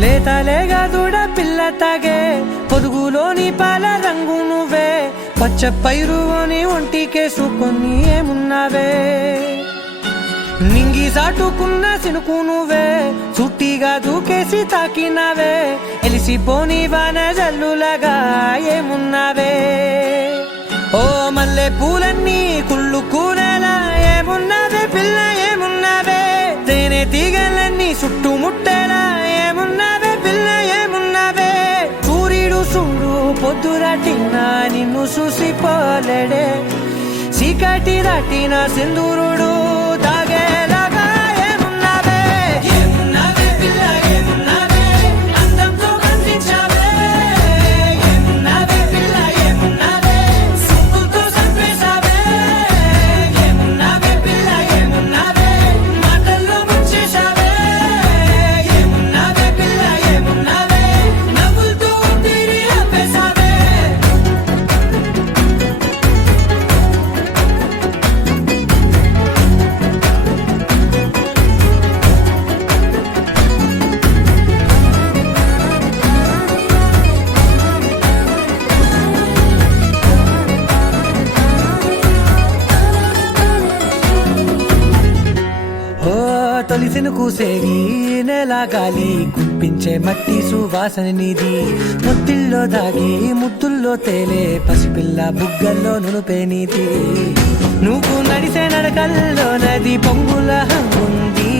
లేతలేగా దూడ పిల్ల తాగే పొదుగులోని పాల రంగు నువ్వే పచ్చ పైరుని ఒంటికేసుకొని ఏమున్నావే నింగి సాటుకున్న సినుకు నువ్వే చుట్టిగా దూకేసి తాకినావే ఎలిసిపోని వాన జల్లులాగా ఏమున్నావే ఓ మల్లె పూలన్నీ కుళ్ళు కూరలా ఏమున్నావే పిల్ల ఏమున్నావే తేనె తీగలన్నీ చుట్టుముట్టేలా ఏమున్నావే పిల్ల ఏమున్నావే సూర్యుడు చూడు పొద్దురాటిన నిన్ను చూసిపోలేడే చీకటి దాటిన సింధూరుడు తాగేలాగా ఏమున్నావే ఏమున్నావే పిల్ల ఏమున్నావే అందంతో కనిపించావే ఏమున్నావే పిల్ల ఏమున్నావే సుక్కుతో చంపేశావే ఏమున్నావే పిల్ల ఏమున్నావే మాటల్లో ముంచేశావే ఏమున్నావే పిల్ల ఏమున్నావే నవ్వులతో తిరిగి ఆపేశావే తొలిసిను కూసేగి నెల గాలి కుప్పించే మట్టి సువాసన నీది ముత్తిల్లో దాగి ముద్దుల్లో తేలే పసిపిల్ల బుగ్గల్లో నునుపే నీది నువ్వు నడిసే నడకల్లో నది పొంగుల హంగుంది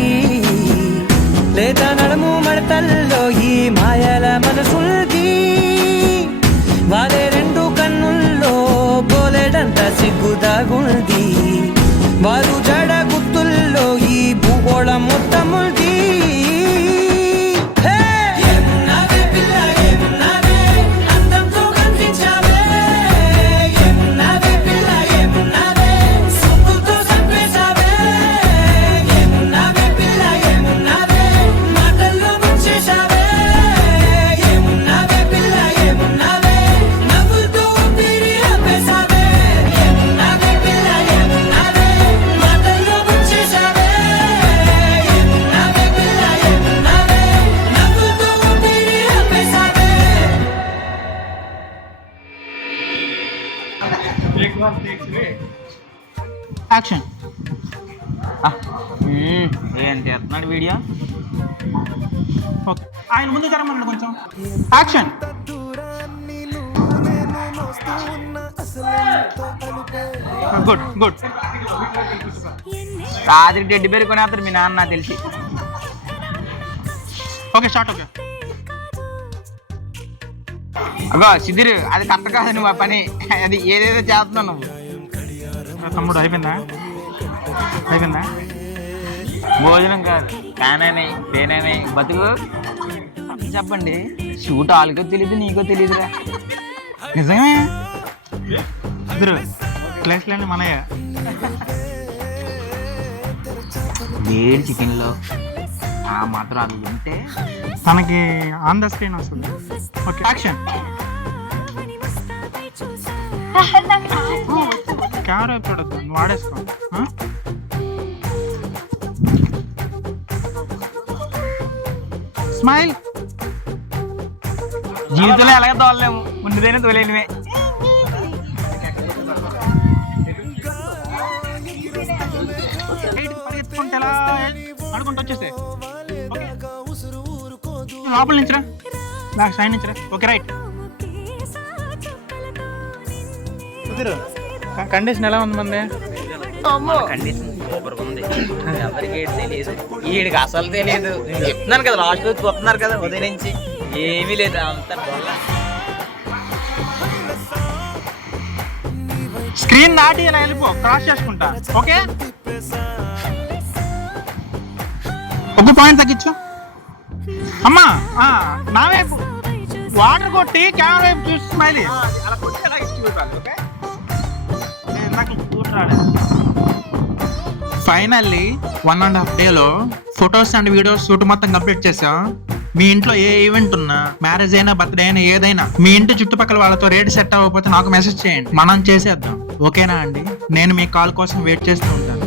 లేదా నడుము మడతల్లో ఈ మాయల మనసుంది వారే రెండు కన్నుల్లో పోలేడంత సిగ్గుదాగుంది వారు జడ గుత్తుల్లో ఈ భూగోళం మొత్తముంది ఏమున్నావే పిల్ల ఏమున్నావే అందంతో కనిపించావే ఏమున్నావే పిల్ల ఏమున్నావే సుక్కుతో చంపేశావే ఏమున్నావే పిల్ల ఏమున్నావే మాటల్లో ముంచేశావే ఏమున్నావే పిల్ల ఏమున్నావే నవ్వులతో తిరిగి ఆపేశావే ఏమున్నావే పిల్ల ఏమున్నావే మాటల్లో ముంచేశావే ఏమున్నావే పిల్ల ఏమున్నావే నవ్వులతో తిరిగి ఆపేశావే యాక్షన్. ఏం చేస్తున్నాడు వీడియో? ఓకే, ఆయన ముందు జరగమన్నాడు కొంచెం. యాక్షన్. Good good. రాత్రి డెడ్ పేరు కొనేస్తారు మీ నాన్న నాకు తెలిసి. Okay start. ఓకే అగో సిద్ధిరు, అది కరెక్ట్ కాదు నువ్వు ఆ పని, అది ఏదేదో చేస్తున్నావు నువ్వు. తమ్ముడు అయిపోయిందా? అయిపోయిందా? భోజనం కాదు, కానని పేనని బతుకు. చెప్పండి, షూట్ వాళ్ళకో తెలీదు నీకో తెలీదురా. నిజమే. ఇద్దరు ప్లేస్లన్నీ మనయ్య. వేడి చికెన్లో ఆ మాత్రం అది ఉంటే తనకి ఆన్ ద స్క్రీన్ వస్తుంది. Okay action. కెమెరా చూడద్దు, నువ్వు వాడేసుకో. స్మైల్. జీవితంలో ఎలాగ తోలలేము, ముందుదైనా తోలేనివే. పరిగెత్తుకుంటే ఎలా అడుకుంటూ వచ్చేస్తే లోపల నుంచిరా, బ్యాక్ సైడ్ నుంచిరా. Okay right. కండిషన్ ఎలా ఉంది మంది? కండిషన్ సూపర్గా ఉంది. ఎవరికి తెలియదు, వీడికి అసలు తెలియదు. నేను చెప్తున్నాను కదా, లాస్ట్ రోజు చూస్తున్నారు కదా ఉదయం నుంచి ఏమీ లేదు, అంతా స్క్రీన్ దాటి ఇలా వెళ్ళిపో, క్రాస్ చేసుకుంటా. ఓకే, ఒక పాయింట్ తగ్గించు. అమ్మా నా వైపు వాటర్ కొట్టి కెమెరా వైపు చూసి స్మైల్. ఫైనల్లీ 1.5 డేలో ఫొటోస్ అండ్ వీడియోస్ షూట్ మొత్తం కంప్లీట్ చేసాం. మీ ఇంట్లో ఏ ఈవెంట్ ఉన్నా, మ్యారేజ్ అయినా, బర్త్డే అయినా, ఏదైనా మీ ఇంటి చుట్టుపక్కల వాళ్ళతో రేట్ సెట్ అవ్వకపోతే నాకు మెసేజ్ చేయండి, మనం చేసేద్దాం. ఓకేనా అండి? నేను మీ కాల్ కోసం వెయిట్ చేస్తూ ఉంటాను.